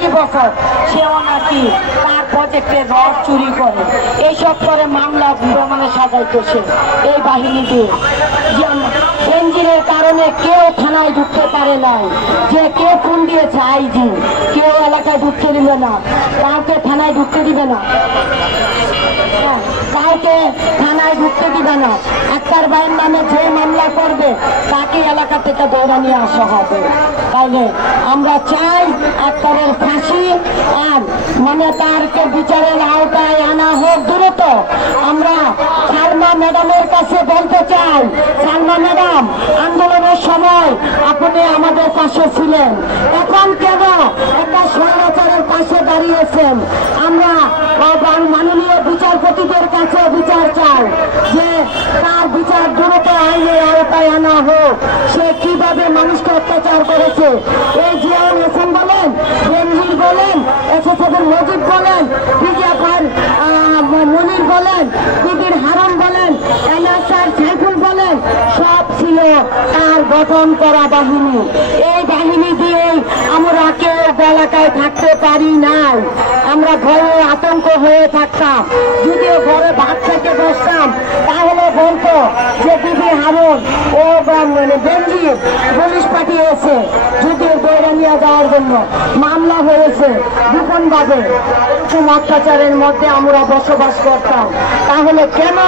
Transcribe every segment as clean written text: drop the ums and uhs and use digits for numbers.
একই বছর সেও নাকি তার প্রজেক্টের রড চুরি করে, এইসব করে মামলা মানে সাজাইতেছে এই বাহিনী দিয়ে। বেনজিরের কারণে কেউ থানায় ঢুকতে পারে নাই, যে কে ফোন দিয়েছে আইজি, কেউ এলাকায় ঢুকতে দিবে না, কাউকে থানায় ঢুকতে দিবে না, কাউকে থানায় ঢুকতে দিবে না। আক্তার ভাইয়ের নামে যে মামলা করবে তাকে এলাকা থেকে দৌড়া নিয়ে আসা হবে। তাইলে আমরা চাই আক্তারের ফাঁসি আর মানে তারকে বিচারের আওতায় আনা হোক দ্রুত। আমরা সালমা ম্যাডামের কাছে বলতে চাই, সালমা ম্যাডাম আন্দোলনের সময় আপনি আমাদের পাশে ছিলেন, এখন কেন একটা স্বৈরাচারের পাশে দাঁড়িয়েছেন? আমরা মাননীয় বিচারপতিদের কাছে বিচার চাই যে তার বিচার দ্রুত আইনের আওতায় আনা হোক। সে কিভাবে মানুষকে অত্যাচার করেছে, এই জিয়াউল হাসান বলেন, বেনজির বলেন, এসএসএফের মজিদ বলেন, পিজাফার মনির বলেন, বিবির হারাম বলেন, এনএসআর সাইফুল বলেন, সব ছিল তার গঠন করা বাহিনী। এই বাহিনী দিয়েই আমরা কেউ এলাকায় থাকতে পারি নাই। আমরা ঘরে আতঙ্ক হয়ে থাকতাম, যদিও ঘরে ভাত থেকে বসতাম তাহলে বলতো যে বিবি হারুন ও মানে বেনজির পুলিশ পাঠিয়েছে, যদিও দৌড়ে নিয়ে যাওয়ার জন্য মামলা হয়েছে গোপন ভাবে। অত্যাচারের মধ্যে আমরা বসবাস করতাম, তাহলে কেন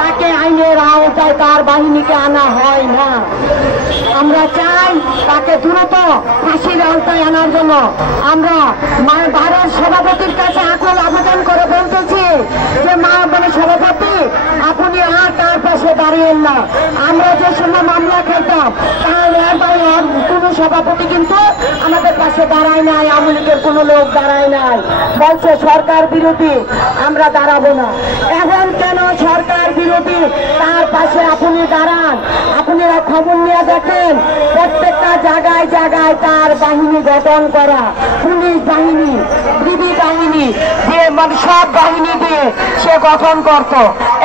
তাকে আইনের আওতায় তার বাহিনীকে আনা হয় না? আমরা চাই তাকে দ্রুত ফাঁসির আওতায় আনার জন্য। আমরা ভারত সভাপতির কাছে আকুল আবেদন করে বলতেছি যে মানে সভাপতি আপনি আর তার পাশে দাঁড়িয়েন না। আমরা যে সময় মামলা খেলতাম তাহলে কোন সভাপতি কিন্তু আমাদের পাশে দাঁড়ায় নাই, আওয়ামী লীগের কোন লোক দাঁড়ায় নাই, বলছে সরকার বিরোধী, আমরা দাঁড়াবো না। এখন কেন সরকার বিরোধী তার পাশে আপনি দাঁড়ান? আপনারা খবর নিয়ে দেখেন প্রত্যেকটা জায়গায় জায়গায় তার বাহিনী গঠন করা, পুলিশ বাহিনী, বিবি বাহিনী দিয়ে মানে সব বাহিনী দিয়ে সে গঠন করত।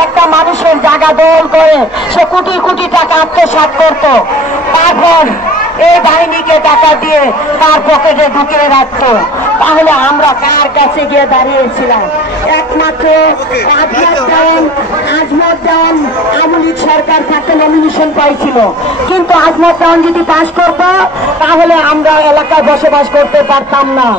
একটা মানুষের জায়গা দখল করে সে কোটি কোটি টাকা আত্মসাৎ করত, তারপর এই বাহিনীকে টাকা দিয়ে তার পকেটে ঢুকিয়ে রাখত। তাহলে আমরা কার কাছে গিয়ে দাঁড়িয়েছিলাম? একমাত্র আজমত দেওয়ান আওয়ামী লীগ সরকার থাকতে নমিনেশন পাইছিল, কিন্তু আজমত দেওয়ান যদি পাশ করতো তাহলে আমরা এলাকায় বসবাস করতে পারতাম না।